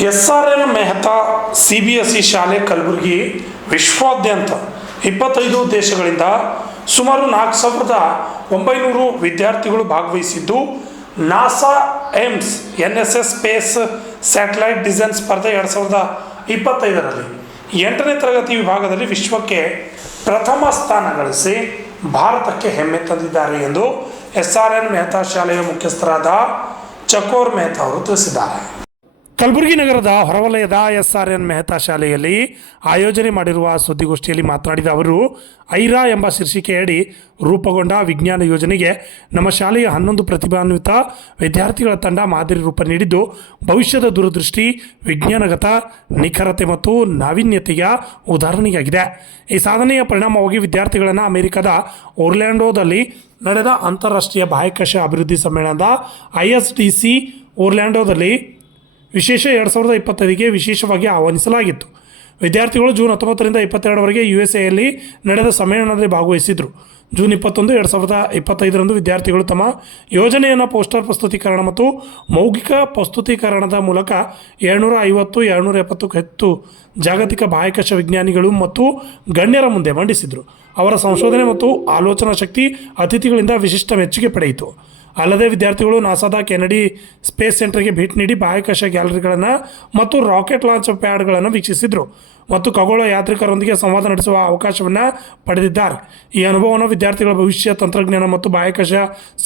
SRN Mehta CBSE ಶಾಲೆ ಕಲಬುರಗಿ ವಿಶ್ವಾದ್ಯಂತ 25 ದೇಶಗಳಿಂದ ಸುಮಾರು 4,900 ವಿದ್ಯಾರ್ಥಿಗಳು ಭಾಗವಹಿಸಿದ್ದು NASA Ames NSS space satellite design ಸ್ಪರ್ಧೆ 2025ರಲ್ಲಿ 8ನೇ ತರಗತಿ ವಿಭಾಗದಲ್ಲಿ ವಿಶ್ವಕ್ಕೆ ಪ್ರಥಮ ಸ್ಥಾನ ಗಳಿಸಿ ಭಾರತಕ್ಕೆ ಹೆಮ್ಮೆ ತಂದಿದ್ದಾರೆ ಎಂದು SRN ಮೆಹ್ತಾ ಶಾಲೆಯ ಮುಖ್ಯಸ್ಥರಾದ ಚಕೋರ್ ಮೆಹ್ತಾ ಅವರು ತಿಳಿಸಿದ್ದಾರೆ. ಕಲಬುರಗಿ ನಗರದ ಹೊರವಲಯದ SRN ಮೆಹ್ತಾ ಶಾಲೆಯಲ್ಲಿ ಆಯೋಜನೆ ಮಾಡಿರುವ ಸುದ್ದಿಗೋಷ್ಠಿಯಲ್ಲಿ ಮಾತನಾಡಿದ ಅವರು, ಐರಾ ಎಂಬ ಶೀರ್ಷಿಕೆಯಡಿ ರೂಪುಗೊಂಡ ವಿಜ್ಞಾನ ಯೋಜನೆಗೆ ನಮ್ಮ ಶಾಲೆಯ 11 ಪ್ರತಿಭಾನ್ವಿತ ವಿದ್ಯಾರ್ಥಿಗಳ ತಂಡ ಮಾದರಿ ರೂಪ ನೀಡಿದ್ದು, ಭವಿಷ್ಯದ ದೂರದೃಷ್ಟಿ, ವಿಜ್ಞಾನಗತ ನಿಖರತೆ ಮತ್ತು ನಾವೀನ್ಯತೆಯ ಉದಾಹರಣೆಯಾಗಿದೆ. ಈ ಸಾಧನೆಯ ಪರಿಣಾಮವಾಗಿ ವಿದ್ಯಾರ್ಥಿಗಳನ್ನು ಅಮೆರಿಕದ ಒರ್ಲ್ಯಾಂಡೋದಲ್ಲಿ ನಡೆದ ಅಂತಾರಾಷ್ಟ್ರೀಯ ಬಾಹ್ಯಾಕಾಶ ಅಭಿವೃದ್ಧಿ ಸಮ್ಮೇಳನದ ISDC ಒರ್ಲ್ಯಾಂಡೋದಲ್ಲಿ ವಿಶೇಷ 2025ಗೆ ವಿಶೇಷವಾಗಿ ಆಹ್ವಾನಿಸಲಾಗಿತ್ತು. ವಿದ್ಯಾರ್ಥಿಗಳು ಜೂನ್ 19ರಿಂದ 22ರವರೆಗೆ USA ನಡೆದ ಸಮ್ಮೇಳನದಲ್ಲಿ ಭಾಗವಹಿಸಿದರು. ಜೂನ್ 21, 2025ರಂದು ವಿದ್ಯಾರ್ಥಿಗಳು ತಮ್ಮ ಯೋಜನೆಯನ್ನು ಪೋಸ್ಟರ್ ಪ್ರಸ್ತುತೀಕರಣ ಮತ್ತು ಮೌಖಿಕ ಪ್ರಸ್ತುತೀಕರಣದ ಮೂಲಕ 250-270ಕ್ಕೂ ಹೆಚ್ಚು ಜಾಗತಿಕ ಬಾಹ್ಯಾಕಾಶ ವಿಜ್ಞಾನಿಗಳು ಮತ್ತು ಗಣ್ಯರ ಮುಂದೆ ಮಂಡಿಸಿದರು. ಅವರ ಸಂಶೋಧನೆ ಮತ್ತು ಆಲೋಚನಾ ಶಕ್ತಿ ಅತಿಥಿಗಳಿಂದ ವಿಶಿಷ್ಟ ಮೆಚ್ಚುಗೆ ಪಡೆಯಿತು. ಅಲ್ಲದೆ ವಿದ್ಯಾರ್ಥಿಗಳು ನಾಸಾದ ಕೆನಡಿ ಸ್ಪೇಸ್ ಸೆಂಟರ್ಗೆ ಭೇಟಿ ನೀಡಿ ಬಾಹ್ಯಾಕಾಶ ಗ್ಯಾಲರಿಗಳನ್ನು ಮತ್ತು ರಾಕೆಟ್ ಲಾಂಚ್ ಪ್ಯಾಡ್ಗಳನ್ನು ವೀಕ್ಷಿಸಿದರು ಮತ್ತು ಖಗೋಳ ಯಾತ್ರಿಕರೊಂದಿಗೆ ಸಂವಾದ ನಡೆಸುವ ಅವಕಾಶವನ್ನು ಪಡೆದಿದ್ದಾರೆ. ಈ ಅನುಭವವನ್ನು ವಿದ್ಯಾರ್ಥಿಗಳ ಭವಿಷ್ಯ ತಂತ್ರಜ್ಞಾನ ಮತ್ತು ಬಾಹ್ಯಾಕಾಶ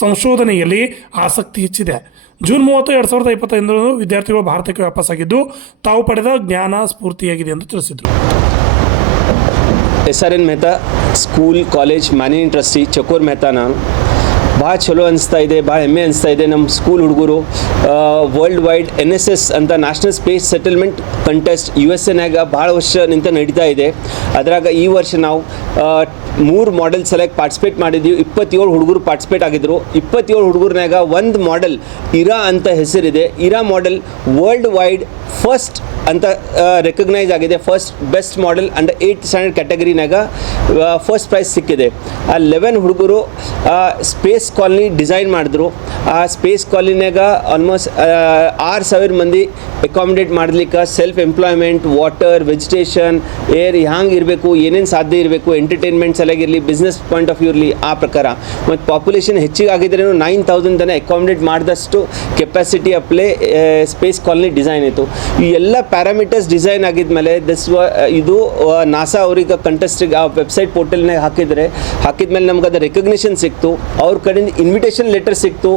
ಸಂಶೋಧನೆಯಲ್ಲಿ ಆಸಕ್ತಿ ಹೆಚ್ಚಿದೆ. ಜೂನ್ 30, 2025ರಂದು ವಿದ್ಯಾರ್ಥಿಗಳು ಭಾರತಕ್ಕೆ ವಾಪಸ್ಸಾಗಿದ್ದು ತಾವು ಪಡೆದ ಜ್ಞಾನ ಸ್ಫೂರ್ತಿಯಾಗಿದೆ ಎಂದು ತಿಳಿಸಿದರು. SRN Mehta school college managing trustee Chakor Mehta ನಾನು. ಭಾಳ ಚಲೋ ಅನಿಸ್ತಾ ಇದೆ, ಭಾಳ ಹೆಮ್ಮೆ ಅನಿಸ್ತಾ ಇದೆ. ನಮ್ಮ ಸ್ಕೂಲ್ ಹುಡುಗರು ವರ್ಲ್ಡ್ ವೈಡ್ NSS ಅಂತ national space settlement contest USA ಭಾಳ ವರ್ಷ ನಿಂತ ನಡೀತಾ ಇದೆ. ಅದರಾಗ ಈ ವರ್ಷ ನಾವು 3 ಮಾಡೆಲ್ ಸೆಲೆಕ್ಟ್ ಪಾರ್ಟಿಸಿಪೇಟ್ ಮಾಡಿದ್ದೀವಿ. 27 ಹುಡುಗರು ಪಾರ್ಟಿಸಿಪೇಟ್ ಆಗಿದ್ದರು. 27 ಹುಡುಗರ್ನಾಗ ಒಂದು ಮಾಡೆಲ್ ಇರಾ ಅಂತ ಹೆಸರಿದೆ. Ira model world wide first ಅಂತ ರೆಕಗ್ನೈಸ್ ಆಗಿದೆ. First best model under 8th standard ಕ್ಯಾಟಗರಿನಾಗ ಫಸ್ಟ್ ಪ್ರೈಸ್ ಸಿಕ್ಕಿದೆ. ಆ 11 ಹುಡುಗರು ಸ್ಪೇಸ್ ಕಾಲನಿ ಡಿಸೈನ್ ಮಾಡಿದ್ರು. ಆ ಸ್ಪೇಸ್ ಕಾಲನಿಯಾಗ ಆಲ್ಮೋಸ್ಟ್ 6,000 ಮಂದಿ ಅಕಾಮಿಡೇಟ್ ಮಾಡ್ಲಿಕ್ಕೆ self employment, water, vegetation, air ಹ್ಯಾಂಗೆ ಇರಬೇಕು, ಏನೇನು ಸಾಧ್ಯ ಇರಬೇಕು, ಎಂಟರ್ಟೈನ್ಮೆಂಟ್ ಸಲಗಿರಲಿ, ಬಿಸ್ನೆಸ್ ಪಾಯಿಂಟ್ ಆಫ್ ವ್ಯೂ ಇರಲಿ, ಆ ಪ್ರಕಾರ. ಮತ್ತು ಪಾಪ್ಯುಲೇಷನ್ ಹೆಚ್ಚಿಗೆ ಆಗಿದ್ರೂ 9,000 ಜನ ಅಕಾಮಿಡೇಟ್ ಮಾಡಿದಷ್ಟು ಕೆಪಾಸಿಟಿ ಅಪ್ಲೇ ಸ್ಪೇಸ್ ಕಾಲನಿ ಡಿಸೈನ್ ಇತ್ತು. ಈ ಎಲ್ಲ ಪ್ಯಾರಾಮೀಟರ್ಸ್ ಡಿಸೈನ್ ಆಗಿದ್ಮೇಲೆ ಇದು ನಾಸಾ ಅವ್ರಿಗೆ ಕಂಟೆಸ್ಟಿಗೆ ಆ ವೆಬ್ಸೈಟ್ ಪೋರ್ಟಲ್ನಾಗ ಹಾಕಿದ್ಮೇಲೆ ನಮ್ಗೆ ಅದು ರೆಕಗ್ನಿಷನ್ ಸಿಕ್ತು. ಅವ್ರ ಕಡೆಯಿಂದ ಇನ್ವಿಟೇಷನ್ ಲೆಟರ್ ಸಿಕ್ತು.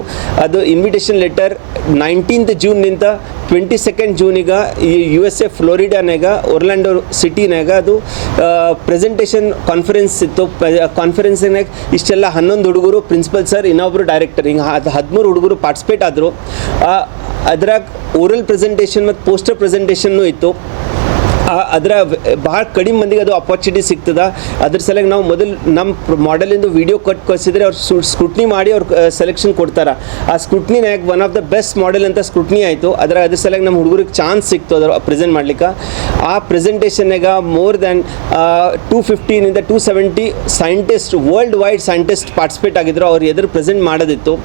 ಅದು ಇನ್ವಿಟೇಷನ್ ಲೆಟರ್ 19th ಜೂನ್ನಿಂದ 22nd ಜೂನಿಗೆ ಈ USA ಫ್ಲೋರಿಡಾನಾಗ ಒರ್ಲ್ಯಾಂಡೋ ಸಿಟಿನಾಗ ಅದು ಪ್ರೆಸೆಂಟೇಷನ್ ಕಾನ್ಫರೆನ್ಸ್ ಇತ್ತು. ಕಾನ್ಫರೆನ್ಸ್ನಾಗ ಇಷ್ಟೆಲ್ಲ 11 ಹುಡುಗರು, ಪ್ರಿನ್ಸಿಪಲ್ ಸರ್, ಇನ್ನೊಬ್ಬರು ಡೈರೆಕ್ಟರ್, ಹಿಂಗೆ 13 ಹುಡುಗರು ಪಾರ್ಟಿಸಿಪೇಟ್ ಆದರು. ಅದ್ರಾಗ ಓರಲ್ ಪ್ರೆಸೆಂಟೇಷನ್ ಮತ್ತು ಪೋಸ್ಟರ್ ಪ್ರೆಸೆಂಟೇಷನ್ನು ಇತ್ತು. ಅದರ ಭಾಳ ಕಡಿಮೆ ಮಂದಿಗೆ ಅದು ಅಪಾರ್ಚುನಿಟಿ ಸಿಗ್ತದೆ. ಅದ್ರ ಸಲುವಾಗಿ ನಾವು ಮೊದಲು ನಮ್ಮ ಮಾಡೆಲಿಂದು ವಿಡಿಯೋ ಕಟ್ ಕಳಿಸಿದ್ರೆ ಅವ್ರು ಸ್ಕ್ರೂಟ್ನಿ ಮಾಡಿ ಅವ್ರು ಸೆಲೆಕ್ಷನ್ ಕೊಡ್ತಾರೆ. ಆ ಸ್ಕ್ರೂಟ್ನಿನಾಗ one of the best model ಅಂತ ಸ್ಕ್ರೂಟ್ನಿ ಆಯಿತು. ಅದ್ರ ಸಲುವಾಗಿ ನಮ್ಮ ಹುಡುಗರಿಗೆ ಚಾನ್ಸ್ ಸಿಕ್ತು ಅದರ ಪ್ರೆಸೆಂಟ್ ಮಾಡ್ಲಿಕ್ಕೆ. ಆ ಪ್ರೆಸೆಂಟೇಷನ್ನಾಗ more than 250 to 270 scientist, world wide scientist participate ಆಗಿದ್ರು. ಅವ್ರು ಎದುರು ಪ್ರೆಸೆಂಟ್ ಮಾಡೋದಿತ್ತು.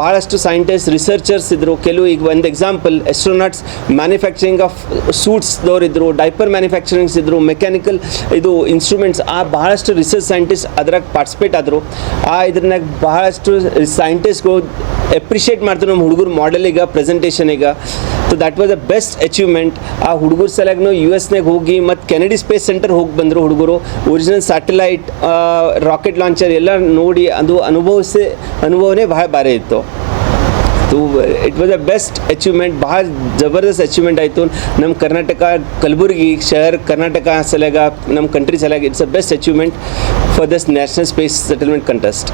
ಭಾಳಷ್ಟು ಸೈಂಟಿಸ್ಟ್, ರಿಸರ್ಚರ್ಸ್ ಇದ್ದರು. ಕೆಲವು ಈಗ ಒಂದು ಎಕ್ಸಾಂಪಲ್ ಆಸ್ಟ್ರೋನಾಟ್ಸ್, ಮ್ಯಾನುಫ್ಯಾಕ್ಚರಿಂಗ್ ಆಫ್ ಸೂಟ್ಸ್ದವ್ರು ಇದ್ದರು, ಡೈಪರ್ ಮ್ಯಾನುಫ್ಯಾಕ್ಚರಿಂಗ್ಸ್ ಇದ್ದರು, ಮೆಕ್ಯಾನಿಕಲ್ ಇದು ಇನ್ಸ್ಟ್ರೂಮೆಂಟ್ಸ್, ಬಹಳಷ್ಟು ರಿಸರ್ಚ್ ಸೈಂಟಿಸ್ಟ್ ಅದ್ರಾಗ ಪಾರ್ಟಿಸಿಪೇಟ್ ಆದರು. ಇದ್ರನ್ನಾಗ ಬಹಳಷ್ಟು ಸೈಂಟಿಸ್ಟ್ಗಳು ಎಪ್ರಿಷಿಯೇಟ್ ಮಾಡ್ತಾರೆ ನಮ್ಮ ಹುಡುಗರು ಮಾಡೆಲಿಗೆ, ಪ್ರೆಸೆಂಟೇಷನಿಗೆ. So that was the best achievement. ಆ ಹುಡುಗರು ಸಲುವಾಗಿ US ಹೋಗಿ ಮತ್ತು ಕೆನಡಿ ಸ್ಪೇಸ್ ಸೆಂಟರ್ ಹೋಗಿ ಬಂದರು ಹುಡುಗರು. ಒರಿಜಿನಲ್ ಸ್ಯಾಟಲೈಟ್, ರಾಕೆಟ್ ಲಾಂಚರ್ ಎಲ್ಲ ನೋಡಿ ಅದು ಅನುಭವನೇ ಭಾಳ ಭಾರಿ ಇತ್ತು. It was the best achievement. ಭಾಳ ಜಬರ್ದಸ್ತ್ ಅಚೀವ್ಮೆಂಟ್ ಆಯಿತು ನಮ್ಮ ಕರ್ನಾಟಕ, ಕಲಬುರಗಿ ಶಹರ್, ಕರ್ನಾಟಕ ಸಲಗ, ನಮ್ಮ country Salaga. It's a best achievement for this national space settlement contest.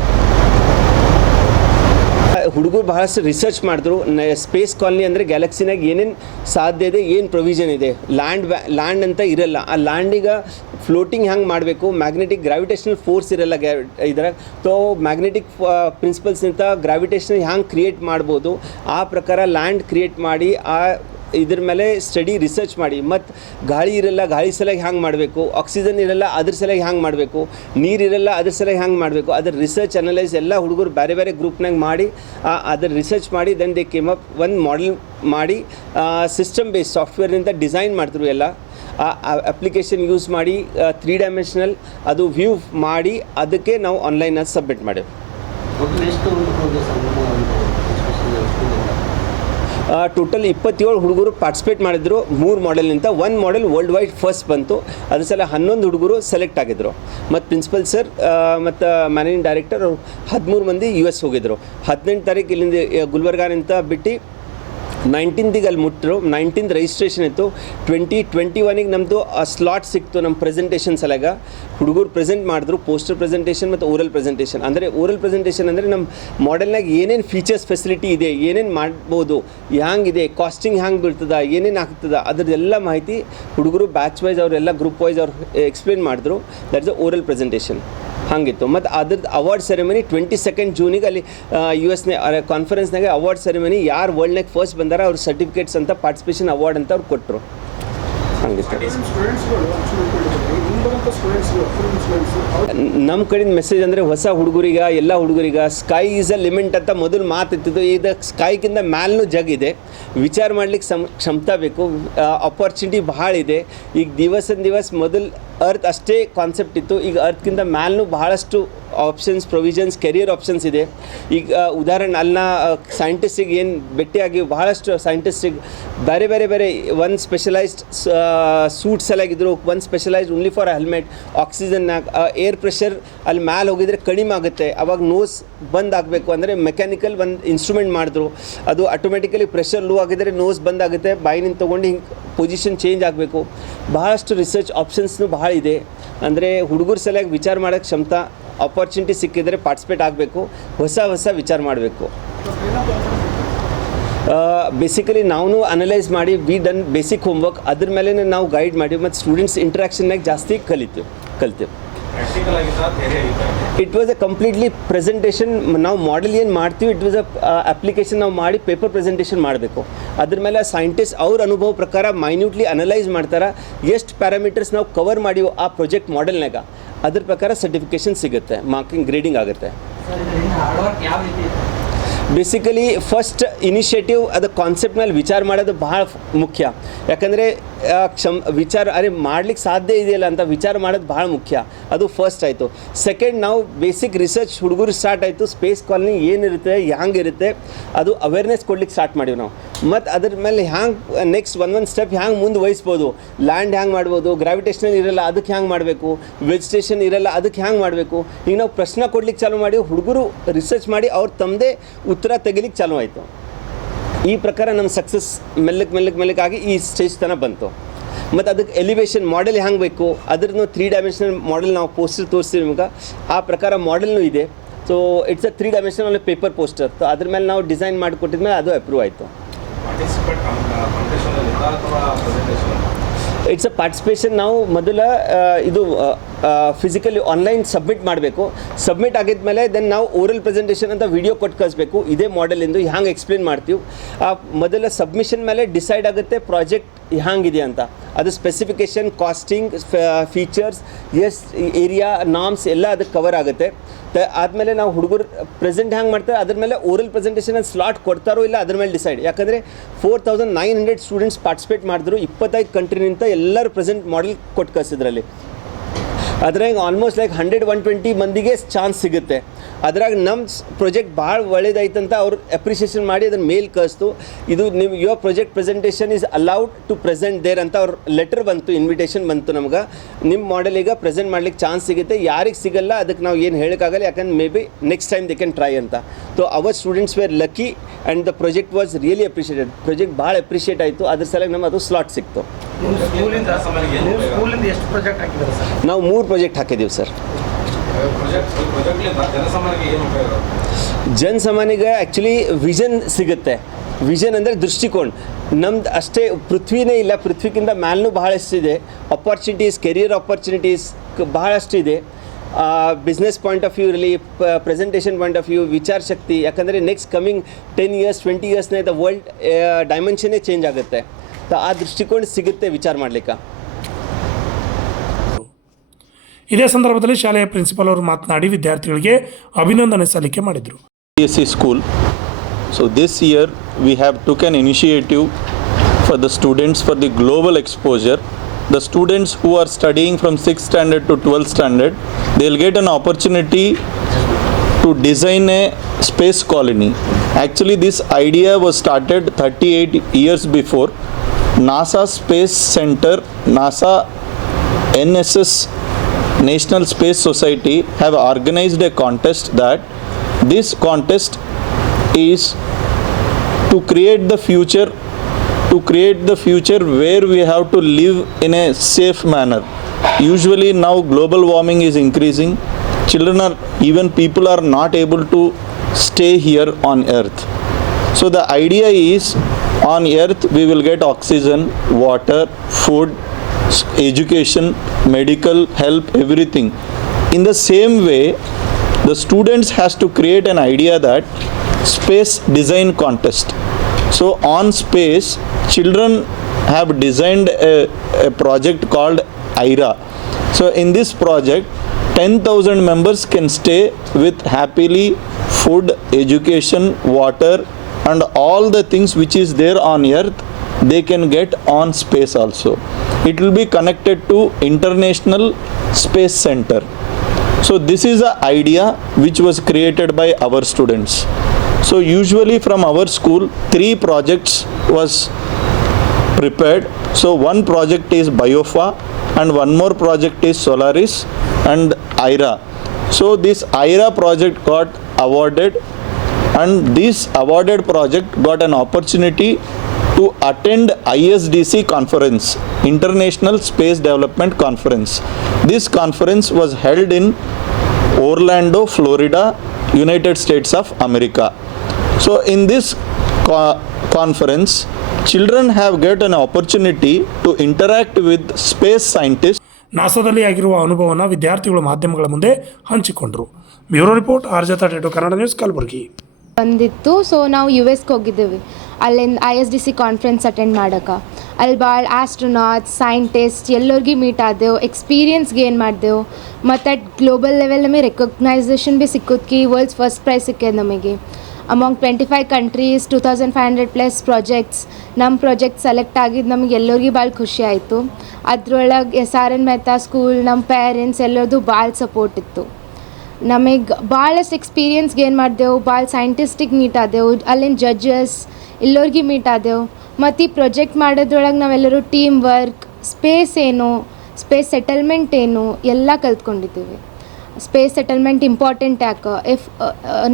ಹುಡುಗರು ಬಹಳಷ್ಟು ರಿಸರ್ಚ್ ಮಾಡಿದ್ರು. ಸ್ಪೇಸ್ ಕಾಲನಿ ಅಂದರೆ ಗ್ಯಾಲಕ್ಸಿನಾಗ ಏನೇನು ಸಾಧ್ಯ ಇದೆ, ಏನು ಪ್ರೊವಿಷನ್ ಇದೆ. ಲ್ಯಾಂಡ್ ಅಂತ ಇರಲ್ಲ. ಆ ಲ್ಯಾಂಡಿಗೆ ಫ್ಲೋಟಿಂಗ್ ಹ್ಯಾಂಗೆ ಮಾಡಬೇಕು, ಮ್ಯಾಗ್ನೆಟಿಕ್ ಗ್ರಾವಿಟೇಷನಲ್ ಫೋರ್ಸ್ ಇರಲ್ಲ ಇದ್ರಾಗ. ಸೊ ಮ್ಯಾಗ್ನೆಟಿಕ್ ಪ್ರಿನ್ಸಿಪಲ್ಸ್ನಿಂದ ಗ್ರಾವಿಟೇಷನ್ ಹ್ಯಾಂಗೆ ಕ್ರಿಯೇಟ್ ಮಾಡ್ಬೋದು, ಆ ಪ್ರಕಾರ ಲ್ಯಾಂಡ್ ಕ್ರಿಯೇಟ್ ಮಾಡಿ ಆ ಇದ್ರ ಮೇಲೆ ಸ್ಟಡಿ ರಿಸರ್ಚ್ ಮಾಡಿ, ಮತ್ತು ಗಾಳಿ ಇರಲ್ಲ ಗಾಳಿ ಸಲುವಾಗಿ ಹ್ಯಾಂಗೆ ಮಾಡಬೇಕು, ಆಕ್ಸಿಜನ್ ಇರಲ್ಲ ಅದ್ರ ಸಲುವಾಗಿ ಹ್ಯಾಂಗೆ ಮಾಡಬೇಕು, ನೀರಿರಲ್ಲ ಅದ್ರ ಸಲುವಾಗಿ ಹ್ಯಾಂಗೆ ಮಾಡಬೇಕು, ಅದ್ರ ರಿಸರ್ಚ್ ಅನಲೈಸ್ ಎಲ್ಲ ಹುಡುಗರು ಬೇರೆ ಬೇರೆ ಗ್ರೂಪ್ನಾಗ ಮಾಡಿ ಅದ್ರ ರಿಸರ್ಚ್ ಮಾಡಿ ದೆನ್ ದೇ ಕೇಮ್ ಅಪ್ ಒಂದು ಮಾಡೆಲ್ ಮಾಡಿ ಸಿಸ್ಟಮ್ ಬೇಸ್ ಸಾಫ್ಟ್ವೇರ್ನಿಂದ ಡಿಸೈನ್ ಮಾಡ್ತಿರು ಎಲ್ಲ ಅಪ್ಲಿಕೇಶನ್ ಯೂಸ್ ಮಾಡಿ 3 ಡೈಮೆನ್ಷನಲ್ ಅದು ವ್ಯೂ ಮಾಡಿ ಅದಕ್ಕೆ ನಾವು ಆನ್ಲೈನಲ್ಲಿ ಸಬ್ಮಿಟ್ ಮಾಡೇವೆ. ಟೋಟಲ್ 27 ಹುಡುಗರು ಪಾರ್ಟಿಸಿಪೇಟ್ ಮಾಡಿದ್ರು 3 ಮಾಡೆಲ್ನಿಂದ. 1 ಮಾಡೆಲ್ ವರ್ಲ್ಡ್ ವೈಡ್ ಫಸ್ಟ್ ಬಂತು, ಅದ್ರ ಸಲ 11 ಹುಡುಗರು ಸೆಲೆಕ್ಟ್ ಆಗಿದ್ರು. ಮತ್ತು ಪ್ರಿನ್ಸಿಪಲ್ ಸರ್ ಮತ್ತು ಮ್ಯಾನೇಜಿಂಗ್ ಡೈರೆಕ್ಟರ್ ಅವರು 13 ಮಂದಿ US ಹೋಗಿದ್ರು. 18 ತಾರೀಕು ಇಲ್ಲಿಂದ ಗುಲ್ಬರ್ಗಾನಿಂದ ಬಿಟ್ಟು 19ಗೆ ಅಲ್ಲಿ ಮುಟ್ಟರು. 19th ರಿಜಿಸ್ಟ್ರೇಷನ್ ಇತ್ತು. 2021ಗೆ ನಮ್ಮದು ಸ್ಲಾಟ್ ಸಿಕ್ತು ನಮ್ಮ ಪ್ರೆಸೆಂಟೇಷನ್ ಸಲಗ. ಹುಡುಗರು ಪ್ರೆಸೆಂಟ್ ಮಾಡಿದ್ರು, ಪೋಸ್ಟರ್ ಪ್ರೆಸೆಂಟೇಷನ್ ಮತ್ತು ಓರಲ್ ಪ್ರೆಸೆಂಟೇಷನ್. ಅಂದರೆ ಓರಲ್ ಪ್ರೆಸೆಂಟೇಷನ್ ಅಂದರೆ ನಮ್ಮ ಮಾಡೆಲ್ನಾಗ ಏನೇನು ಫೀಚರ್ಸ್ ಫೆಸಿಲಿಟಿ ಇದೆ, ಏನೇನು ಮಾಡ್ಬೋದು, ಹ್ಯಾಂಗಿದೆ, ಕಾಸ್ಟಿಂಗ್ ಹ್ಯಾಂಗೆ ಬೀಳ್ತದ, ಏನೇನು ಆಗ್ತದ ಅದ್ರದ್ದೆಲ್ಲ ಮಾಹಿತಿ ಹುಡುಗರು ಬ್ಯಾಚ್ ವೈಸ್ ಅವರೆಲ್ಲ ಗ್ರೂಪ್ ವೈಸ್ ಅವ್ರು ಎಕ್ಸ್ಪ್ಲೇನ್ ಮಾಡಿದ್ರು. That is a oral presentation ಹಾಗಿತ್ತು. ಮತ್ತು ಅದ್ರದ್ದು ಅವಾರ್ಡ್ ಸೆರೆಮನಿ 22 ಜೂನಿಗೆ ಅಲ್ಲಿ US ಕಾನ್ಫರೆನ್ಸ್ನಾಗೆ ಅವಾರ್ಡ್ ಸೆರೆಮನಿ ಯಾರು ವರ್ಲ್ಡ್ನಾಗ ಫಸ್ಟ್ ಬಂದಾರ ಅವ್ರ ಸರ್ಟಿಫಿಕೇಟ್ಸ್ ಅಂತ ಪಾರ್ಟಿಸಿಪೇಷನ್ ಅವಾರ್ಡ್ ಅಂತ ಅವ್ರು ಕೊಟ್ಟರು. ಹಾಗಿತ್ತು. ನಮ್ಮ ಕಡೆಯಿಂದ ಮೆಸೇಜ್ ಅಂದರೆ ಹೊಸ ಹುಡುಗರಿಗೆ ಎಲ್ಲ ಹುಡುಗರಿಗೆ ಸ್ಕೈ ಈಸ್ ಅ ಲಿಮಿಟ್ ಅಂತ ಮೊದಲು ಮಾತಿತ್ತು. ಈಗ ಸ್ಕೈಗಿಂತ ಮ್ಯಾಲೂ ಜಗ್ ಇದೆ, ವಿಚಾರ ಮಾಡ್ಲಿಕ್ಕೆ ಕ್ಷಮತಾ ಬೇಕು, ಅಪಾರ್ಚುನಿಟಿ ಭಾಳ ಇದೆ. ಈಗ ದಿವಸ ಮೊದಲು ಅರ್ತ್ ಅಷ್ಟೇ ಕಾನ್ಸೆಪ್ಟ್ ಇತ್ತು, ಈಗ ಅರ್ತ್ಗಿಂತ ಮ್ಯಾಲೂ ಭಾಳಷ್ಟು ಆಪ್ಷನ್ಸ್ ಪ್ರೊವಿಷನ್ಸ್ ಕೆರಿಯರ್ ಆಪ್ಷನ್ಸ್ ಇದೆ. ಈಗ ಉದಾಹರಣೆ ಅಲ್ಲಿನ ಸೈಂಟಿಸ್ಟಿಗೆ ಏನು ಭೇಟಿಯಾಗಿ ಭಾಳಷ್ಟು ಸೈಂಟಿಸ್ಟಿಗೆ ಬೇರೆ ಬೇರೆ ಬೇರೆ ಒಂದು ಸ್ಪೆಷಲೈಸ್ಡ್ ಸೂಟ್ಸ್ ಎಲ್ಲಾಗಿದ್ರು, ಒಂದು ಸ್ಪೆಷಲೈಸ್ಡ್ ಓನ್ಲಿ ಫಾರ್ ಹೆಲ್ಮೆಟ್, ಆಕ್ಸಿಜನ್ನಾಗ ಏರ್ ಪ್ರೆಷರ್ ಅಲ್ಲಿ ಮ್ಯಾಲೆ ಹೋಗಿದ್ರೆ ಕಡಿಮೆ ಆಗುತ್ತೆ. ಅವಾಗ ನೋಸ್ ಬಂದ್ ಆಗಬೇಕು ಅಂದರೆ ಮೆಕ್ಯಾನಿಕಲ್ ಒಂದು ಇನ್ಸ್ಟ್ರೂಮೆಂಟ್ ಮಾಡಿದ್ರು, ಅದು ಆಟೋಮೆಟಿಕಲಿ ಪ್ರೆಷರ್ ಲೋ ಆಗಿದ್ದರೆ ನೋಸ್ ಬಂದ್ ಆಗುತ್ತೆ, ಬಾಯಿನಿಂದ ತೊಗೊಂಡು ಹಿಂಗೆ ಪೊಸಿಷನ್ ಚೇಂಜ್ ಆಗಬೇಕು. ಭಾಳಷ್ಟು ರಿಸರ್ಚ್ ಆಪ್ಷನ್ಸ್ನು ಭಾಳ ಇದೆ. ಅಂದರೆ ಹುಡುಗರ ಸಲುವಾಗಿ ವಿಚಾರ ಮಾಡೋಕ್ಕೆ ಕ್ಷಮತಾ, ಆಪರ್ಚುನಿಟಿ ಸಿಕ್ಕಿದರೆ ಪಾರ್ಟಿಸಿಪೇಟ್ ಆಗಬೇಕು, ಹೊಸ ವಿಚಾರ ಮಾಡಬೇಕು. ಬೇಸಿಕಲಿ ನಾವು ಅನಲೈಸ್ ಮಾಡಿ ವಿ ಡನ್ ಬೇಸಿಕ್ ಹೋಮ್ವರ್ಕ್, ಅದ್ರ ಮೇಲೆ ನಾವು ಗೈಡ್ ಮಾಡಿ ಮತ್ತು ಸ್ಟೂಡೆಂಟ್ಸ್ ಇಂಟ್ರಾಕ್ಷನ್ನಾಗ ಜಾಸ್ತಿ ಕಲಿತೇವೆ. It was a completely presentation. ನಾವು ಮಾಡೆಲ್ ಏನು ಮಾಡ್ತೀವಿ ಇಟ್ ವಾಸ್ ಅ ಅಪ್ಲಿಕೇಶನ್ ನಾವು ಮಾಡಿ ಪೇಪರ್ ಪ್ರೆಸೆಂಟೇಷನ್ ಮಾಡಬೇಕು. ಅದ್ರ ಮೇಲೆ ಸೈಂಟಿಸ್ಟ್ ಅವ್ರ ಅನುಭವ ಪ್ರಕಾರ ಮೈನ್ಯೂಟ್ಲಿ ಅನಲೈಸ್ ಮಾಡ್ತಾರೆ, ಎಷ್ಟು ಪ್ಯಾರಾಮೀಟರ್ಸ್ ನಾವು ಕವರ್ ಮಾಡಿವು ಆ ಪ್ರಾಜೆಕ್ಟ್ ಮಾಡೆಲ್ನಾಗ, ಅದ್ರ ಪ್ರಕಾರ ಸರ್ಟಿಫಿಕೇಷನ್ ಸಿಗುತ್ತೆ, ಮಾರ್ಕಿಂಗ್ ಗ್ರೇಡಿಂಗ್ ಆಗುತ್ತೆ. ಬೇಸಿಕಲಿ ಫಸ್ಟ್ ಇನಿಷಿಯೇಟಿವ್ ಅದು ಕಾನ್ಸೆಪ್ಟ್ನಲ್ಲಿ ವಿಚಾರ ಮಾಡೋದು ಭಾಳ ಮುಖ್ಯ. ಯಾಕಂದರೆ ವಿಚಾರ ಮಾಡ್ಲಿಕ್ಕೆ ಸಾಧ್ಯ ಇದೆಯಲ್ಲ ಅಂತ ವಿಚಾರ ಮಾಡೋದು ಭಾಳ ಮುಖ್ಯ. ಅದು ಫಸ್ಟ್ ಆಯಿತು. ಸೆಕೆಂಡ್, ನಾವು ಬೇಸಿಕ್ ರಿಸರ್ಚ್ ಹುಡುಗರು ಸ್ಟಾರ್ಟ್ ಆಯಿತು. ಸ್ಪೇಸ್ ಕಾಲನಿ ಏನಿರುತ್ತೆ, ಹ್ಯಾಂಗಿರುತ್ತೆ ಅದು ಅವೇರ್ನೆಸ್ ಕೊಡ್ಲಿಕ್ಕೆ ಸ್ಟಾರ್ಟ್ ಮಾಡೀವಿ ನಾವು. ಮತ್ತು ಅದ್ರ ಮೇಲೆ ಹ್ಯಾಂಗೆ ನೆಕ್ಸ್ಟ್ ಒಂದೊಂದು ಸ್ಟೆಪ್ ಹ್ಯಾಂಗೆ ಮುಂದೆ ವಹಿಸ್ಬೋದು, ಲ್ಯಾಂಡ್ ಹ್ಯಾಂಗೆ ಮಾಡ್ಬೋದು, ಗ್ರಾವಿಟೇಷನಲ್ ಇರಲ್ಲ ಅದಕ್ಕೆ ಹ್ಯಾಂಗೆ ಮಾಡಬೇಕು, ವೆಜಿಟೇಷನ್ ಇರಲ್ಲ ಅದಕ್ಕೆ ಹ್ಯಾಂಗೆ ಮಾಡಬೇಕು. ಈಗ ನಾವು ಪ್ರಶ್ನೆ ಕೊಡ್ಲಿಕ್ಕೆ ಚಾಲೂ ಮಾಡಿ ಹುಡುಗರು ರಿಸರ್ಚ್ ಮಾಡಿ ಅವ್ರು ತಮ್ಮದೇ ಉತ್ತರ ತೆಗಿಲಿಕ್ಕೆ ಚಾಲೂ ಆಯಿತು. ಈ ಪ್ರಕಾರ ನಮ್ಮ ಸಕ್ಸಸ್ ಮೆಲ್ಲಕ್ಕೆ ಆಗಿ ಈ ಸ್ಟೇಜ್ ತನಕ ಬಂತು. ಮತ್ತು ಅದಕ್ಕೆ ಎಲಿವೇಷನ್ ಮಾಡೆಲ್ ಹ್ಯಾಂಗೆ ಬೇಕು ಅದ್ರದ್ದು 3 ಡೈಮೆನ್ಷನಲ್ ಮಾಡೆಲ್ ನಾವು ಪೋಸ್ಟರ್ ತೋರಿಸ್ತೀವಿ ನಿಮ್ಗೆ, ಆ ಪ್ರಕಾರ ಮಾಡೆಲ್ನೂ ಇದೆ. So it's a 3 dimensional paper poster. So ಅದ್ರ ಮೇಲೆ ನಾವು ಡಿಸೈನ್ ಮಾಡಿಕೊಟ್ಟಿದ್ಮೇಲೆ ಅದು ಅಪ್ರೂವ್ ಆಯಿತು. It's a participation. ನಾವು ಮೊದಲ ಇದು ಫಿಸಿಕಲಿ ಆನ್ಲೈನ್ ಸಬ್ಮಿಟ್ ಮಾಡಬೇಕು. ಸಬ್ಮಿಟ್ ಆಗಿದ್ಮೇಲೆ ದೆನ್ ನಾವು ಓರಲ್ ಪ್ರೆಸೆಂಟೇಷನ್ ಅಂತ ವಿಡಿಯೋ ಕೊಟ್ಟು ಕಳಿಸ್ಬೇಕು, ಇದೇ ಮಾಡೆಲಿಂದು ಹ್ಯಾಂಗೆ ಎಕ್ಸ್ಪ್ಲೇನ್ ಮಾಡ್ತೀವಿ. ಆ ಮೊದಲ ಸಬ್ಮಿಷನ್ ಮೇಲೆ ಡಿಸೈಡ್ ಆಗುತ್ತೆ ಪ್ರಾಜೆಕ್ಟ್ ಹ್ಯಾಂಗಿದೆ ಅಂತ. ಅದು specification, costing, features, area, norms ಎಲ್ಲ ಅದಕ್ಕೆ ಕವರ್ ಆಗುತ್ತೆ. ಆದಮೇಲೆ ನಾವು ಹುಡುಗರು ಪ್ರೆಸೆಂಟ್ ಹ್ಯಾಂಗೆ ಮಾಡ್ತಾರೆ ಅದ್ರ ಮೇಲೆ ಓರಲ್ ಪ್ರೆಸೆಂಟೇಷನಲ್ಲಿ ಸ್ಲಾಟ್ ಕೊಡ್ತಾರೋ ಇಲ್ಲ ಅದ್ರ ಮೇಲೆ ಡಿಸೈಡ್. ಯಾಕಂದರೆ 4900 ಸ್ಟೂಡೆಂಟ್ಸ್ ಪಾರ್ಟಿಸಿಪೇಟ್ ಮಾಡಿದ್ರು, 25 ಕಂಟ್ರಿನಿಂದ ಎಲ್ಲರೂ ಪ್ರೆಸೆಂಟ್ ಮಾಡೆಲ್ ಕೊಟ್ಟು ಕಳಿಸಿದ್ರಲ್ಲಿ. ಅದ್ರಾಗ ಆಲ್ಮೋಸ್ಟ್ ಲೈಕ್ 100-120 ಮಂದಿಗೆ ಚಾನ್ಸ್ ಸಿಗುತ್ತೆ. ಅದ್ರಾಗ ನಮ್ಮ ಪ್ರಾಜೆಕ್ಟ್ ಭಾಳ ಒಳ್ಳೇದಾಯ್ತಂತ ಅವ್ರು ಅಪ್ರಿಷಿಯೇಷನ್ ಮಾಡಿ ಅದನ್ನು ಮೇಲ್ ಕಳಿಸ್ತು. ಇದು ನೀವು your project presentation is allowed to present there ಅಂತ ಅವ್ರ ಲೆಟರ್ ಬಂತು, ಇನ್ವಿಟೇಷನ್ ಬಂತು ನಮ್ಗೆ. ನಿಮ್ಮ ಮಾಡೆಲ್ ಈಗ ಪ್ರೆಸೆಂಟ್ ಮಾಡ್ಲಿಕ್ಕೆ ಚಾನ್ಸ್ ಸಿಗುತ್ತೆ, ಯಾರಿಗೆ ಸಿಗಲ್ಲ ಅದಕ್ಕೆ ನಾವು ಏನು ಹೇಳೋಕ್ಕಾಗಲ್ಲ, ಯಾಕಂದ್ರೆ may be next time they can try ಅಂತ. So our students were lucky and the project was really appreciated. Project ಭಾಳ ಅಪ್ರಿಷಿಯೇಟ್ ಆಯಿತು, ಅದ್ರ ಸಲುವಾಗಿ ನಮ್ಗೆ ಅದು ಸ್ಲಾಟ್ ಸಿಕ್ತು. ನಾವು 3 ಪ್ರಾಜೆಕ್ಟ್ ಹಾಕಿದ್ದೀವಿ ಸರ್. ಜನಸಾಮಾನ್ಯಗೆ ಆ್ಯಕ್ಚುಲಿ ವಿಷನ್ ಸಿಗುತ್ತೆ. ವಿಷನ್ ಅಂದರೆ ದೃಷ್ಟಿಕೋನ. ನಮ್ದು ಅಷ್ಟೇ ಪೃಥ್ವಿನೇ ಇಲ್ಲ, ಪೃಥ್ವಿಗಿಂತ ಮ್ಯಾಲೂ ಬಹಳಷ್ಟಿದೆ. ಅಪಾರ್ಚುನಿಟೀಸ್, ಕೆರಿಯರ್ ಆಪರ್ಚುನಿಟೀಸ್ ಬಹಳಷ್ಟಿದೆ. ಬಿಸ್ನೆಸ್ ಪಾಯಿಂಟ್ ಆಫ್ ವ್ಯೂ ಇರಲಿ, ಪ್ರೆಸೆಂಟೇಷನ್ ಪಾಯಿಂಟ್ ಆಫ್ ವ್ಯೂ, ವಿಚಾರ ಶಕ್ತಿ. ಯಾಕಂದರೆ ನೆಕ್ಸ್ಟ್ ಕಮಿಂಗ್ 10 years 20 yearsನೇ ದ ವರ್ಲ್ಡ್ ಡೈಮೆನ್ಷನ್ನೇ ಚೇಂಜ್ ಆಗುತ್ತೆ. ಆ ದೃಷ್ಟಿಕೋನ ಸಿಗುತ್ತೆ ವಿಚಾರ ಮಾಡಲಿಕ್ಕೆ. ಇದೇ ಸಂದರ್ಭದಲ್ಲಿ ಶಾಲೆಯ ಪ್ರಿನ್ಸಿಪಾಲ್ ಅವರು ಮಾತನಾಡಿ ವಿದ್ಯಾರ್ಥಿಗಳಿಗೆ ಅಭಿನಂದನೆ ಸಲ್ಲಿಕೆ ಮಾಡಿದರು. CBSE school. So this year we have took an initiative for the students for the global exposure. The students who are studying from 6th standard to 12th standard, they'll get an opportunity to design a space colony. Actually this idea was started 38 years before. NASA Space Center, NASA NSS National Space Society have organized a contest that this contest is to create the future where we have to live in a safe manner. Usually now global warming is increasing. Children are, even people are not able to stay here on earth. So the idea is on earth we will get oxygen, water, food, education, medical help, everything. In the same way, the students has to create an idea that space design contest. So on space, children have designed a project called IRA. So in this project, 10,000 members can stay with happily food, education, water and all the things which is there on earth, they can get on space also. It will be connected to International Space Center. So this is an idea which was created by our students. So usually from our school 3 projects was prepared. So one project is BioFA and one more project is Solaris and IRA. So this IRA project got awarded and this awarded project got an opportunity to attend ISDC conference, International Space Development Conference. This conference was held in Orlando, Florida, United States of America. So in this conference, children have got an opportunity to interact with space scientists. ನಾಸಾದಲ್ಲಿ ಆಗಿರುವ ಅನುಭವವನ್ನು ವಿದ್ಯಾರ್ಥಿಗಳು ಮಾಧ್ಯಮಗಳ ಮುಂದೆ ಹಂಚಿಕೊಂಡರು. Bureau report ಆರ್ಜತಾ ಟೇಟೋ, Kannada news, Kalaburagi. ಬಂದಿತ್ತು. So ನಾವು US ಹೋಗಿದ್ದೇವೆ, ಅಲ್ಲಿಂದ ISDC ಕಾನ್ಫರೆನ್ಸ್ ಅಟೆಂಡ್ ಮಾಡೋಕೆ. ಅಲ್ಲಿ ಭಾಳ ಆಸ್ಟ್ರೋನಾಟ್ಸ್, ಸೈಂಟಿಸ್ಟ್ ಎಲ್ಲರಿಗೂ ಮೀಟ್ ಆದೆವು, ಎಕ್ಸ್ಪೀರಿಯನ್ಸ್ ಗೇನ್ ಮಾಡಿದೆವು. ಮತ್ತು ಗ್ಲೋಬಲ್ ಲೆವೆಲ್ ನಮಗೆ ರೆಕಗ್ನೈಸೇಷನ್ ಭೀ ಸಿಕ್ಕುತ್ಕಿ, ವರ್ಲ್ಡ್ಸ್ ಫಸ್ಟ್ ಪ್ರೈಸ್ ಸಿಕ್ಕಿದೆ ನಮಗೆ. Among 25 countries, 2500+ projects. ನಮ್ಮ ಪ್ರಾಜೆಕ್ಟ್ ಸೆಲೆಕ್ಟ್ ಆಗಿದ್ದು ನಮಗೆ ಎಲ್ಲರಿಗೂ ಭಾಳ ಖುಷಿ ಆಯಿತು. ಅದ್ರೊಳಗೆ SRN ಮೆಹ್ತಾ ಸ್ಕೂಲ್, ನಮ್ಮ ಪೇರೆಂಟ್ಸ್ ಎಲ್ಲರದು ಭಾಳ ಸಪೋರ್ಟ್ ಇತ್ತು. ನಮಗೆ ಭಾಳಷ್ಟು ಎಕ್ಸ್ಪೀರಿಯನ್ಸ್ ಗೇನ್ ಮಾಡಿದೆವು, ಭಾಳ ಸೈಂಟಿಸ್ಟಿಗೆ ಮೀಟ್ ಆದೆವು, ಅಲ್ಲಿನ ಜಡ್ಜಸ್ ಎಲ್ಲರಿಗೂ ಮೀಟ್ ಆದೆವು. ಮತ್ತು ಈ ಪ್ರೊಜೆಕ್ಟ್ ಮಾಡೋದ್ರೊಳಗೆ ನಾವೆಲ್ಲರೂ ಟೀಮ್ ವರ್ಕ್, ಸ್ಪೇಸ್ ಏನು, ಸ್ಪೇಸ್ ಸೆಟಲ್ಮೆಂಟ್ ಏನು ಎಲ್ಲ ಕಲ್ತ್ಕೊಂಡಿದ್ದೀವಿ. ಸ್ಪೇಸ್ ಸೆಟಲ್ಮೆಂಟ್ ಇಂಪಾರ್ಟೆಂಟ್ ಯಾಕೆ,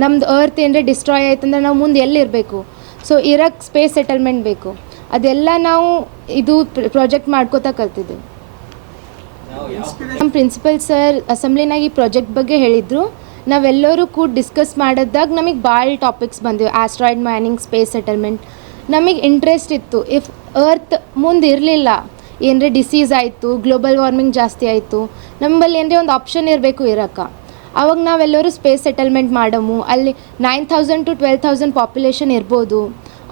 ನಮ್ದು ಅರ್ತ್ ಏನರೆ ಡಿಸ್ಟ್ರಾಯ್ ಆಯ್ತಂದ್ರೆ ನಾವು ಮುಂದೆ ಎಲ್ಲಿರಬೇಕು, ಸೊ ಇರಕ್ಕೆ ಸ್ಪೇಸ್ ಸೆಟಲ್ಮೆಂಟ್ ಬೇಕು. ಅದೆಲ್ಲ ನಾವು ಇದು ಪ್ರಾಜೆಕ್ಟ್ ಮಾಡ್ಕೋತಾ ಕಲ್ತಿದ್ದೀವಿ. ನಮ್ಮ ಪ್ರಿನ್ಸಿಪಲ್ ಸರ್ ಅಸೆಂಬ್ಲಿನಾಗ ಈ ಪ್ರಾಜೆಕ್ಟ್ ಬಗ್ಗೆ ಹೇಳಿದರು. ನಾವೆಲ್ಲರೂ ಕೂಡ ಡಿಸ್ಕಸ್ ಮಾಡಿದಾಗ ನಮಗೆ ಭಾಳ ಟಾಪಿಕ್ಸ್ ಬಂದಿವೆ. ಆಸ್ಟ್ರಾಯ್ಡ್ ಮೈನಿಂಗ್, ಸ್ಪೇಸ್ ಸೆಟಲ್ಮೆಂಟ್ ನಮಗೆ ಇಂಟ್ರೆಸ್ಟ್ ಇತ್ತು. ಇಫ್ ಅರ್ತ್ ಮುಂದೆ ಇರಲಿಲ್ಲ, ಏನರೇ ಡಿಸೀಸ್ ಆಯಿತು, ಗ್ಲೋಬಲ್ ವಾರ್ಮಿಂಗ್ ಜಾಸ್ತಿ ಆಯಿತು, ನಮ್ಮಲ್ಲಿ ಏನರೇ ಒಂದು ಆಪ್ಷನ್ ಇರಬೇಕು ಇರೋಕ್ಕೆ. ಆವಾಗ ನಾವೆಲ್ಲರೂ ಸ್ಪೇಸ್ ಸೆಟಲ್ಮೆಂಟ್ ಮಾಡಮು. ಅಲ್ಲಿ 9,000 to 12,000 ಪಾಪ್ಯುಲೇಷನ್ ಇರ್ಬೋದು.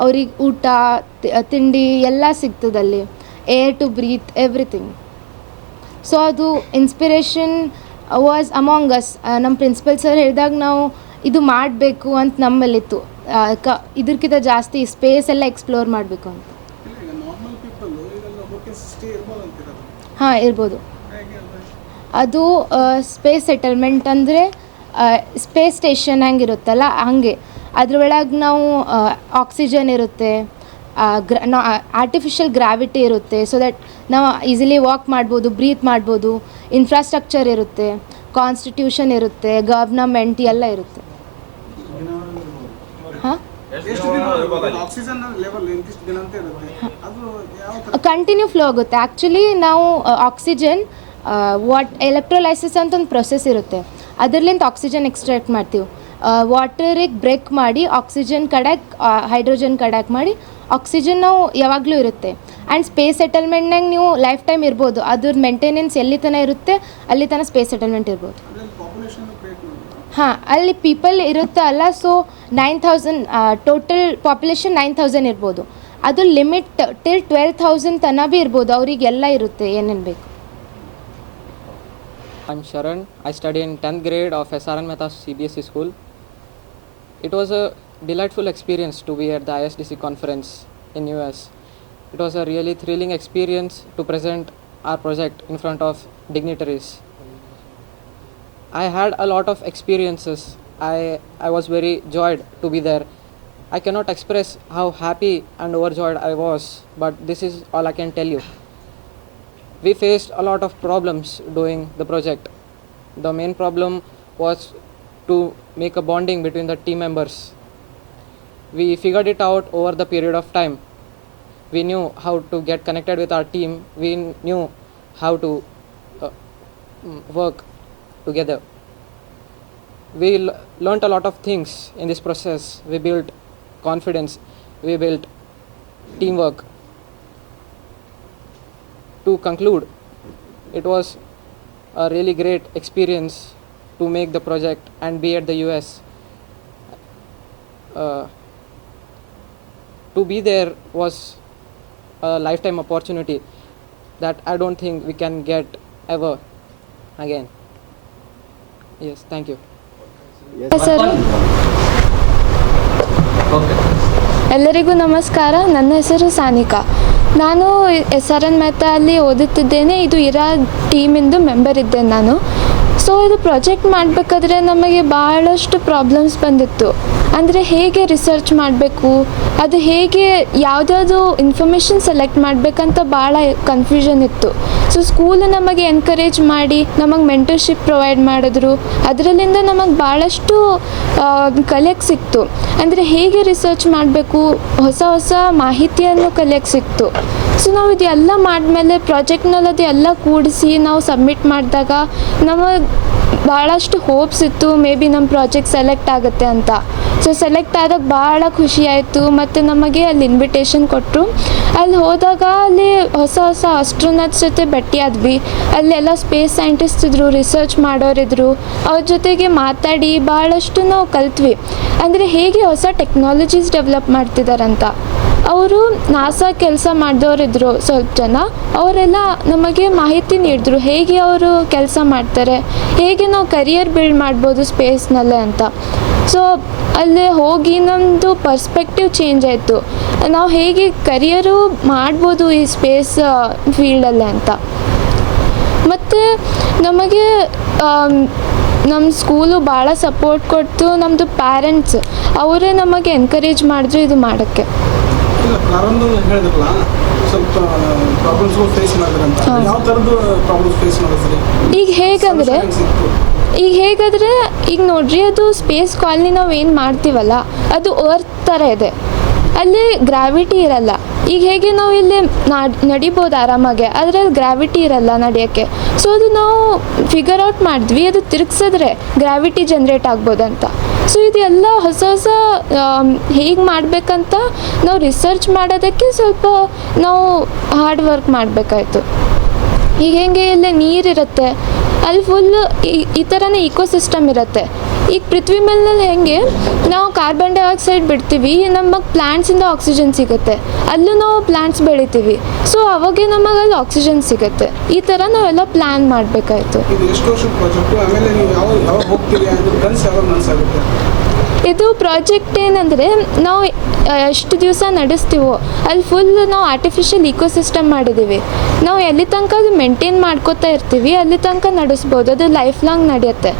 ಅವ್ರಿಗೆ ಊಟ, ತಿಂಡಿ ಎಲ್ಲ ಸಿಗ್ತದಲ್ಲಿ, air to breathe, everything. So ಅದು ಇನ್ಸ್ಪಿರೇಷನ್ ವಾಸ್ ಅಮಾಂಗ್ ಅಸ್. ನಮ್ಮ ಪ್ರಿನ್ಸಿಪಲ್ ಸರ್ ಹೇಳಿದಾಗ ನಾವು ಇದು ಮಾಡಬೇಕು ಅಂತ ನಮ್ಮಲ್ಲಿತ್ತು. ಇದಕ್ಕಿಂತ ಜಾಸ್ತಿ ಸ್ಪೇಸ್ ಎಲ್ಲ ಎಕ್ಸ್ಪ್ಲೋರ್ ಮಾಡಬೇಕು ಅಂತ. ಹಾಂ, ಇರ್ಬೋದು. ಅದು ಸ್ಪೇಸ್ ಸೆಟಲ್ಮೆಂಟ್ ಅಂದರೆ ಸ್ಪೇಸ್ ಸ್ಟೇಷನ್ ಹೆಂಗಿರುತ್ತಲ್ಲ ಹಾಗೆ. ಅದ್ರೊಳಗೆ ನಾವು ಆಕ್ಸಿಜನ್ ಇರುತ್ತೆ, ಆರ್ಟಿಫಿಷಿಯಲ್ ಗ್ರಾವಿಟಿ ಇರುತ್ತೆ, ಸೊ ದ್ಯಾಟ್ ನಾವು ಈಸಿಲಿ ವಾಕ್ ಮಾಡ್ಬೋದು, ಬ್ರೀತ್ ಮಾಡ್ಬೋದು. ಇನ್ಫ್ರಾಸ್ಟ್ರಕ್ಚರ್ ಇರುತ್ತೆ, ಕಾನ್ಸ್ಟಿಟ್ಯೂಷನ್ ಇರುತ್ತೆ, ಗವರ್ನಮೆಂಟ್ ಎಲ್ಲ ಇರುತ್ತೆ. ಹಾಂ, ಕಂಟಿನ್ಯೂ ಫ್ಲೋ ಆಗುತ್ತೆ. ಆ್ಯಕ್ಚುಲಿ ನಾವು ಆಕ್ಸಿಜನ್ ಎಲೆಕ್ಟ್ರೋಲೈಸಿಸ್ ಅಂತ ಒಂದು ಪ್ರೊಸೆಸ್ ಇರುತ್ತೆ, ಅದರಲ್ಲಿಂದ ಆಕ್ಸಿಜನ್ ಎಕ್ಸ್ಟ್ರಾಕ್ಟ್ ಮಾಡ್ತೀವಿ. ವಾಟರಿಗೆ ಬ್ರೇಕ್ ಮಾಡಿ ಆಕ್ಸಿಜನ್ ಕಡೆಗೆ ಹೈಡ್ರೋಜನ್ ಕಡೆಗೆ ಮಾಡಿ ಆಕ್ಸಿಜನ್ ನಾವು ಯಾವಾಗಲೂ ಇರುತ್ತೆ. ಆ್ಯಂಡ್ ಸ್ಪೇಸ್ ಸೆಟಲ್ಮೆಂಟ್ನಾಗ ನೀವು ಲೈಫ್ ಟೈಮ್ ಇರ್ಬೋದು. ಅದ್ರ ಮೇಂಟೆನೆನ್ಸ್ ಎಲ್ಲಿ ತನಕ ಇರುತ್ತೆ ಅಲ್ಲಿ ತನಕ ಸ್ಪೇಸ್ ಸೆಟಲ್ಮೆಂಟ್ ಇರ್ಬೋದು. ಹಾಂ, ಅಲ್ಲಿ ಪೀಪಲ್ ಇರುತ್ತೆ ಅಲ್ಲ. ಸೊ 9,000 ಟೋಟಲ್ ಪಾಪ್ಯುಲೇಷನ್ 9,000 ಇರ್ಬೋದು. ಅದು ಲಿಮಿಟ್ ಟಿಲ್ 12,000 ತನಕ ಭೀ ಇರ್ಬೋದು, ಅವರಿಗೆಲ್ಲ ಇರುತ್ತೆ ಏನೇನು ಬೇಕು. I'm Sharan. I study in 10th grade of SRN Mehta CBSE school. It was a delightful experience to be at the ISDC conference in US. It was a really thrilling experience to present our project in front of dignitaries. I had a lot of experiences. I was very joyed to be there. I cannot express how happy and overjoyed I was, but this is all I can tell you. We faced a lot of problems doing the project. The main problem was to make a bonding between the team members. We figured it out over the period of time. We knew how to get connected with our team. We knew how to work together. We learnt a lot of things in this process. We built confidence. We built teamwork. To conclude, it was a really great experience to make the project and be at the US. To be there was a lifetime opportunity that I don't think we can get ever again. Yes, thank you. ಹೆಸರು ಎಲ್ಲರಿಗೂ ನಮಸ್ಕಾರ. ನನ್ನ ಹೆಸರು ಸಾನಿಕಾ. ನಾನು SRN Mehta ಅಲ್ಲಿ ಓದುತ್ತಿದ್ದೇನೆ. ಇದು ಇರಾ ಟೀಮಿಂದು ಮೆಂಬರ್ ಇದ್ದೇನೆ ನಾನು. ಸೊ ಇದು ಪ್ರಾಜೆಕ್ಟ್ ಮಾಡಬೇಕಾದ್ರೆ ನಮಗೆ ಭಾಳಷ್ಟು ಪ್ರಾಬ್ಲಮ್ಸ್ ಬಂದಿತ್ತು. ಅಂದರೆ ಹೇಗೆ ರಿಸರ್ಚ್ ಮಾಡಬೇಕು, ಅದು ಹೇಗೆ ಯಾವುದ್ಯಾವುದು ಇನ್ಫಾರ್ಮೇಷನ್ ಸೆಲೆಕ್ಟ್ ಮಾಡಬೇಕಂತ ಭಾಳ ಕನ್ಫ್ಯೂಷನ್ ಇತ್ತು. ಸೊ ಸ್ಕೂಲು ನಮಗೆ ಎನ್ಕರೇಜ್ ಮಾಡಿ ನಮಗೆ ಮೆಂಟರ್ಶಿಪ್ ಪ್ರೊವೈಡ್ ಮಾಡಿದ್ರು. ಅದರಲ್ಲಿಂದ ನಮಗೆ ಭಾಳಷ್ಟು ಕಲಿಯಕ್ಕೆ ಸಿಕ್ತು. ಅಂದರೆ ಹೇಗೆ ರಿಸರ್ಚ್ ಮಾಡಬೇಕು, ಹೊಸ ಹೊಸ ಮಾಹಿತಿಯನ್ನು ಕಲಿಯಕ್ಕೆ ಸಿಕ್ತು. ಸೊ ನಾವು ಇದೆಲ್ಲ ಮಾಡಿದ್ಮೇಲೆ ಪ್ರಾಜೆಕ್ಟ್ನಲ್ಲಿ ಅದು ಎಲ್ಲ ಕೂಡಿಸಿ ನಾವು ಸಬ್ಮಿಟ್ ಮಾಡಿದಾಗ ನಮಗೆ ಭಾಳಷ್ಟು ಹೋಪ್ಸ್ ಇತ್ತು, ಮೇ ಬಿ ನಮ್ಮ ಪ್ರಾಜೆಕ್ಟ್ ಸೆಲೆಕ್ಟ್ ಆಗುತ್ತೆ ಅಂತ. ಸೊ ಸೆಲೆಕ್ಟ್ ಆದಾಗ ಭಾಳ ಖುಷಿ ಆಯಿತು. ಮತ್ತು ನಮಗೆ ಅಲ್ಲಿ ಇನ್ವಿಟೇಷನ್ ಕೊಟ್ಟರು. ಅಲ್ಲಿ ಹೋದಾಗ ಅಲ್ಲಿ ಹೊಸ ಹೊಸ ಆಸ್ಟ್ರೋನಾಟ್ಸ್ ಜೊತೆ ಭೇಟಿಯಾದ್ವಿ. ಅಲ್ಲೆಲ್ಲ ಸ್ಪೇಸ್ ಸೈಂಟಿಸ್ಟ್ ಇದ್ದರು, ರಿಸರ್ಚ್ ಮಾಡೋರಿದ್ರು. ಅವ್ರ ಜೊತೆಗೆ ಮಾತಾಡಿ ಭಾಳಷ್ಟು ನಾವು ಕಲ್ತ್ವಿ. ಅಂದರೆ ಹೇಗೆ ಹೊಸ ಟೆಕ್ನಾಲಜೀಸ್ ಡೆವಲಪ್ ಮಾಡ್ತಿದ್ದಾರಂತ. ಅವರು ನಾಸಾ ಕೆಲಸ ಮಾಡಿದವರಿದ್ದರು ಸ್ವಲ್ಪ ಜನ, ಅವರೆಲ್ಲ ನಮಗೆ ಮಾಹಿತಿ ನೀಡಿದ್ರು ಹೇಗೆ ಅವರು ಕೆಲಸ ಮಾಡ್ತಾರೆ, ಹೇಗೆ ನಾವು ಕರಿಯರ್ ಬಿಲ್ಡ್ ಮಾಡ್ಬೋದು ಸ್ಪೇಸ್ನಲ್ಲೇ ಅಂತ. ಸೊ ಅಲ್ಲಿ ಹೋಗಿ ನಮ್ಮದು ಪರ್ಸ್ಪೆಕ್ಟಿವ್ ಚೇಂಜ್ ಆಯಿತು. ನಾವು ಹೇಗೆ ಕರಿಯರು ಮಾಡ್ಬೋದು ಈ ಸ್ಪೇಸ್ ಫೀಲ್ಡಲ್ಲೇ ಅಂತ. ಮತ್ತು ನಮಗೆ ನಮ್ಮ ಸ್ಕೂಲು ಭಾಳ ಸಪೋರ್ಟ್ ಕೊಡ್ತು. ನಮ್ಮದು ಪ್ಯಾರೆಂಟ್ಸ್ ಅವರೇ ನಮಗೆ ಎನ್ಕರೇಜ್ ಮಾಡಿದ್ರು ಇದು ಮಾಡೋಕ್ಕೆ. ಪ್ರಾರಂಭದಲ್ಲಿ ಹೇಳಿದ್ರಲ್ಲ ಸ್ವಲ್ಪ ಪ್ರಾಬ್ಲಮ್ಸ್ಗಳು ಫೇಸ್ ಮಾಡಿದ್ರಂತ, ಯಾವ ಥರದ್ದು ಪ್ರಾಬ್ಲಮ್ಸ್ ಫೇಸ್ ಮಾಡಿದ್ರಿ? ಈಗ ಹೇಗಾದರೆ ಈಗ ನೋಡ್ರಿ, ಅದು ಸ್ಪೇಸ್ ಕಾಲನಿ ನಾವು ಏನು ಮಾಡ್ತೀವಲ್ಲ ಅದು ಅರ್ತ್ ಥರ ಇದೆ. ಅಲ್ಲಿ ಗ್ರಾವಿಟಿ ಇರಲ್ಲ. ಈಗ ಹೇಗೆ ನಾವು ಇಲ್ಲಿ ನಡಿಬೋದು ಆರಾಮಾಗೆ, ಆದರೆ ಅಲ್ಲಿ ಗ್ರಾವಿಟಿ ಇರಲ್ಲ ನಡೆಯೋಕ್ಕೆ. ಸೊ ಅದು ನಾವು ಫಿಗರ್ ಔಟ್ ಮಾಡಿದ್ವಿ, ಅದು ತಿರುಗಿಸಿದ್ರೆ ಗ್ರಾವಿಟಿ ಜನ್ರೇಟ್ ಆಗ್ಬೋದಂತ. ಸೊ ಇದೆಲ್ಲ ಹೊಸ ಹೊಸ ಹೇಗೆ ಮಾಡಬೇಕಂತ ನಾವು ರಿಸರ್ಚ್ ಮಾಡೋದಕ್ಕೆ ಸ್ವಲ್ಪ ನಾವು ಹಾರ್ಡ್ ವರ್ಕ್ ಮಾಡಬೇಕಾಯ್ತು. ಈಗ ಹೆಂಗೆ ಇಲ್ಲಿ ನೀರಿರುತ್ತೆ, ಅಲ್ಲಿ ಫುಲ್ಲು ಈ ಥರನೇ ಇಕೋಸಿಸ್ಟಮ್ ಇರುತ್ತೆ. ಈಗ ಪೃಥ್ವಿ ಮೇಲೆ ಹೆಂಗೆ ನಾವು ಕಾರ್ಬನ್ ಡೈಆಕ್ಸೈಡ್ ಬಿಡ್ತೀವಿ, ನಮಗೆ ಪ್ಲ್ಯಾಂಟ್ಸಿಂದ ಆಕ್ಸಿಜನ್ ಸಿಗುತ್ತೆ, ಅಲ್ಲೂ ನಾವು ಪ್ಲ್ಯಾಂಟ್ಸ್ ಬೆಳಿತೀವಿ. ಸೊ ಅವಾಗೆ ನಮಗೆ ಅಲ್ಲಿ ಆಕ್ಸಿಜನ್ ಸಿಗುತ್ತೆ. ಈ ಥರ ನಾವೆಲ್ಲ ಪ್ಲ್ಯಾನ್ ಮಾಡಬೇಕಾಯ್ತು. ಎಷ್ಟು ವರ್ಷದ ಪ್ರಾಜೆಕ್ಟು, ಆಮೇಲೆ ನೀವು ಯಾವಾಗ ಹೋಗ್ತೀರಿ ಅದ್ರ ಕನಸು ಯಾವಾಗ ನನಸಾಗುತ್ತೆ? ಇದು ಪ್ರಾಜೆಕ್ಟ್ ಏನಂದರೆ ನಾವು ಎಷ್ಟು ದಿವಸ ನಡೆಸ್ತೀವೋ ಅಲ್ಲಿ ಫುಲ್ ನಾವು ಆರ್ಟಿಫಿಷಿಯಲ್ ಇಕೋಸಿಸ್ಟಮ್ ಮಾಡಿದ್ದೀವಿ. ನಾವು ಎಲ್ಲಿ ತನಕ ಅದು ಮೇಂಟೈನ್ ಮಾಡ್ಕೋತಾ ಇರ್ತೀವಿ ಅಲ್ಲಿ ತನಕ ನಡೆಸ್ಬೋದು, ಅದು ಲೈಫ್ ಲಾಂಗ್ ನಡೆಯುತ್ತೆ.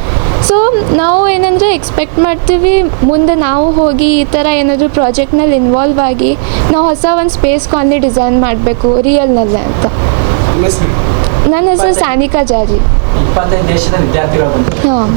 ಸೊ ನಾವು ಏನಂದರೆ ಎಕ್ಸ್ಪೆಕ್ಟ್ ಮಾಡ್ತೀವಿ ಮುಂದೆ ನಾವು ಹೋಗಿ ಈ ಥರ ಏನಾದರೂ ಪ್ರಾಜೆಕ್ಟ್ನಲ್ಲಿ ಇನ್ವಾಲ್ವ್ ಆಗಿ ನಾವು ಹೊಸ ಒಂದು ಸ್ಪೇಸ್ ಕಾಲನಿ ಡಿಸೈನ್ ಮಾಡಬೇಕು ರಿಯಲ್ನಲ್ಲೇ ಅಂತ. ನನ್ನ ಹೆಸರು ಸಾನಿಕಾ ಜಾರಿ. 25 ದೇಶದ ವಿದ್ಯಾರ್ಥಿಗಳು ಹಾಂ.